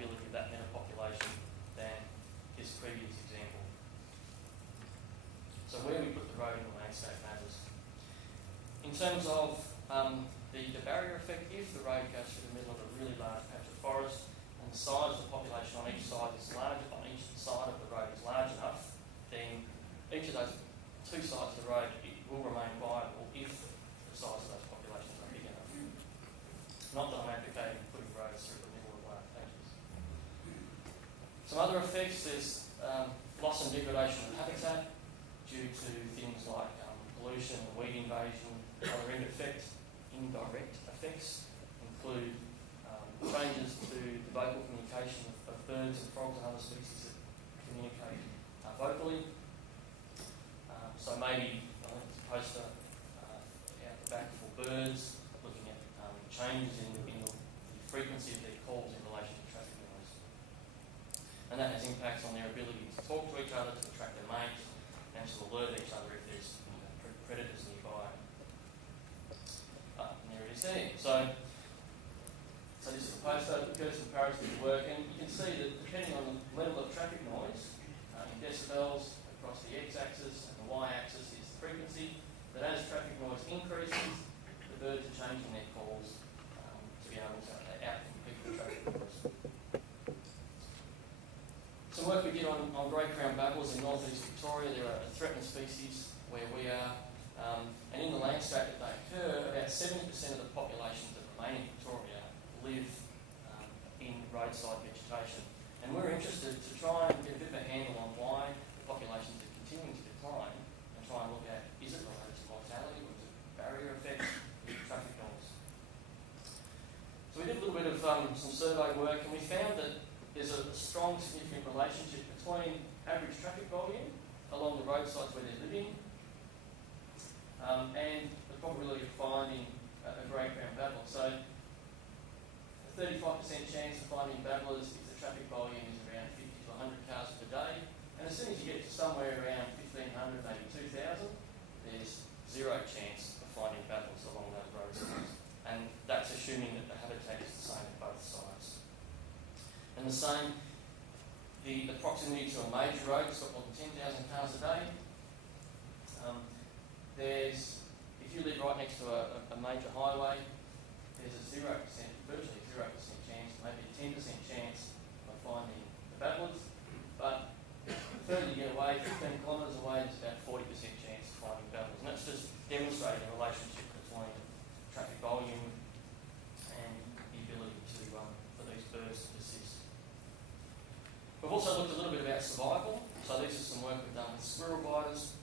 viability of that metapopulation than this previous example. So where we put the road in the landscape matters. In terms of the barrier effect, if the road goes through the middle of a really large patch of forest and the size of the population on each side is large, on each side of the road is large enough, then each of those two sides of the road will remain viable if the size of those populations are big enough. Not that I'm advocating putting roads through the middle of large patches. Some other effects, there's loss and degradation of habitat due to things like pollution, weed invasion. Other indirect effects include changes to the vocal communication of birds and frogs and other species that communicate vocally. So maybe I think it's a poster out the back for birds looking at changes in the frequency of their calls in relation to traffic noise. And that has impacts on their ability to talk to each other, to attract their mates, and to alert each other if there's predators nearby. And there it is there. So this is a poster that occurs comparative work, and you can see that depending on the level of traffic noise, in decibels across the x-axis and the y-axis is the frequency, that as traffic noise increases, the birds are changing their calls to be able to out-compete the traffic noise. Some work we did on grey crown babblers in northeast Victoria. They're a threatened species where we are, and in the landscape that they occur, about 70% of the populations that remain in Victoria live in roadside vegetation. And we're interested to try and get a bit of a handle on why the populations are continuing to decline and try and look at, is it related to mortality, or is it barrier effects, is it traffic noise? So we did a little bit of some survey work, and we found that there's a strong, significant relationship between average traffic volume along the roadsides where they're living and the probability of finding a grey crown babbler. So a 35% chance of finding babblers if the traffic volume is around 50 to 100 cars per day, and as soon as you get to somewhere around 1,500, maybe 2,000, there's zero chance of finding babblers along those roadsides. And that's assuming that the habitat is the same at both sides. And the same, the proximity to a major road has got more than 10,000 cars a day. If you live right next to a major highway, there's a 0%, virtually 0% chance, maybe a 10% chance of finding the babblers. But the further you get away, 15 kilometres away, there's about 40% chance of finding babblers. And that's just demonstrating the relationship between traffic volume and the ability for these birds to persist. We've also looked a little bit about survival. So this is some work we've done with squirrel biters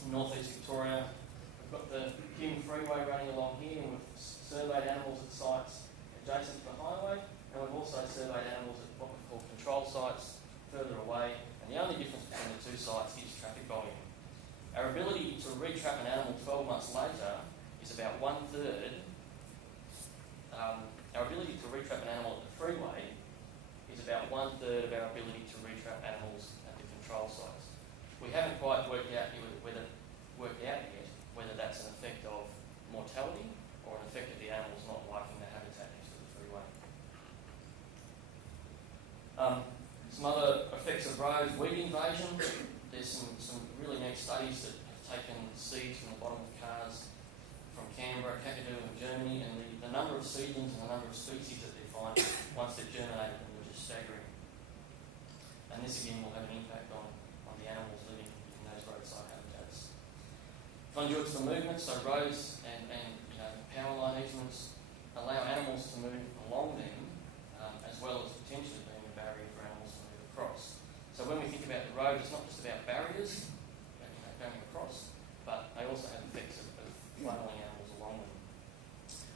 in northeast Victoria. We've got the Hume Freeway running along here, and we've surveyed animals at sites adjacent to the highway, and we've also surveyed animals at what we call control sites further away, and the only difference between the two sites is traffic volume. Our ability to retrap an animal 12 months later is about one-third. Our ability to retrap an animal at the freeway is about one-third of our ability to retrap animals at the control sites. We haven't quite worked out yet whether that's an effect of mortality or an effect of the animals not liking the habitat next to the freeway. Some other effects of roads, weed invasion. There's some really neat studies that have taken seeds from the bottom of cars from Canberra, Kakadu and Germany, and the number of seedlings and the number of species that they find once they've germinated them are just staggering. And this again will have an impact on the animals living in those roadside habitats. Conduits for movement, so roads and power line easements allow animals to move along them, as well as potentially being a barrier for animals to move across. So when we think about the road, it's not just about barriers going across, but they also have effects of funneling animals along them.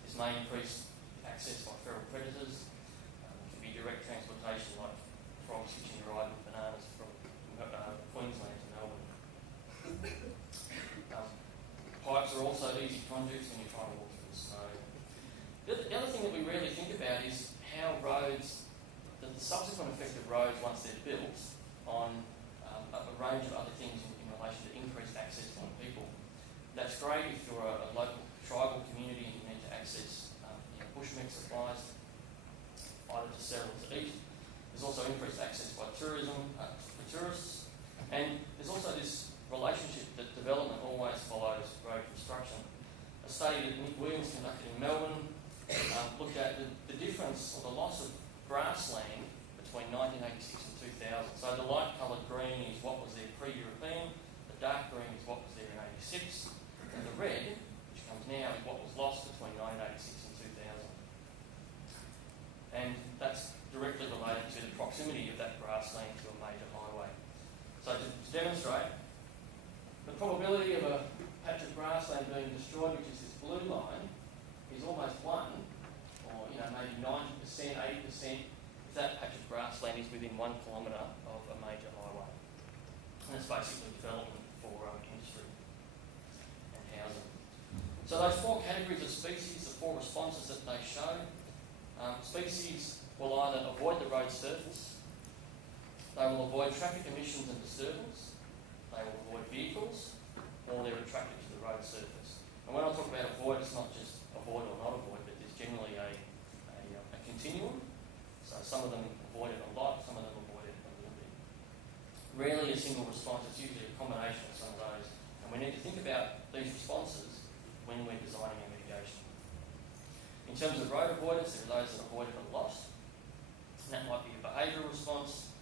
This may increase access by feral predators. It can be direct transportation, like frogs hitching a ride with bananas from Queensland to Melbourne. Pipes are also easy conduits when you're trying to walk through the snow. The other thing that we rarely think about is how roads, the subsequent effect of roads once they're built on a range of other things in relation to increased access for people. That's great if you're a local tribal community and you need to access bushmeat supplies, either to sell or to eat. There's also increased access by tourism for tourists, and there's also this relationship that development always follows road construction. A study that Nick Williams conducted in Melbourne looked at the difference or the loss of grassland between 1986 and 2000. So the light-coloured green is what was there pre-European, the dark green is what was there in 86, and the red, which comes now, is what was lost between 1986 and 2000. And that's directly related to the proximity of that grassland to a major highway. So to demonstrate, the probability of a patch of grassland being destroyed, which is this blue line, is almost 1, or maybe 90%, 80%, if that patch of grassland is within 1 kilometre of a major highway. And it's basically development for industry and housing. So those 4 categories of species, the 4 responses that they show, species will either avoid the road surface, they will avoid traffic emissions and disturbance, they will avoid vehicles, or they're attracted to the road surface. And when I talk about avoid, it's not just avoid or not avoid, but there's generally a continuum. So some of them avoid it a lot, some of them avoid it a little bit. Rarely a single response, it's usually a combination of some of those. And we need to think about these responses when we're designing our mitigation. In terms of road avoidance, there are those that avoid it a lot. And that might be a behavioural response,